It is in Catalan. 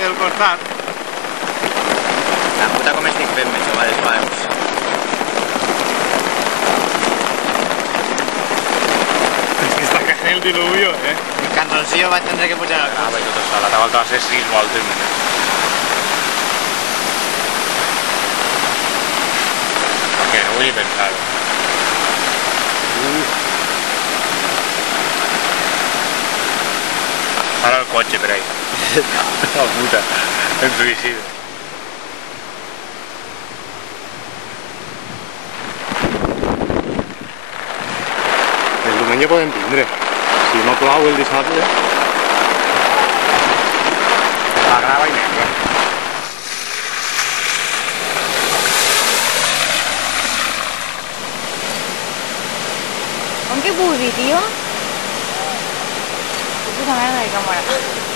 parte del costat. La puta com estic fent, això va despaus. És que està caient el diluvio, eh? El canzoncillo va tindre que pujar al Ah, i tot això, l'altra volta va ser 6 voltes només. Que no vull ni pensar. Para el cotxe per ahí. La puta, em suïcido. El diumenge podem tindre. Si no plou el dissabte... La grava i negra. ¿Con qué pudi, tío? Puta merda de cámara.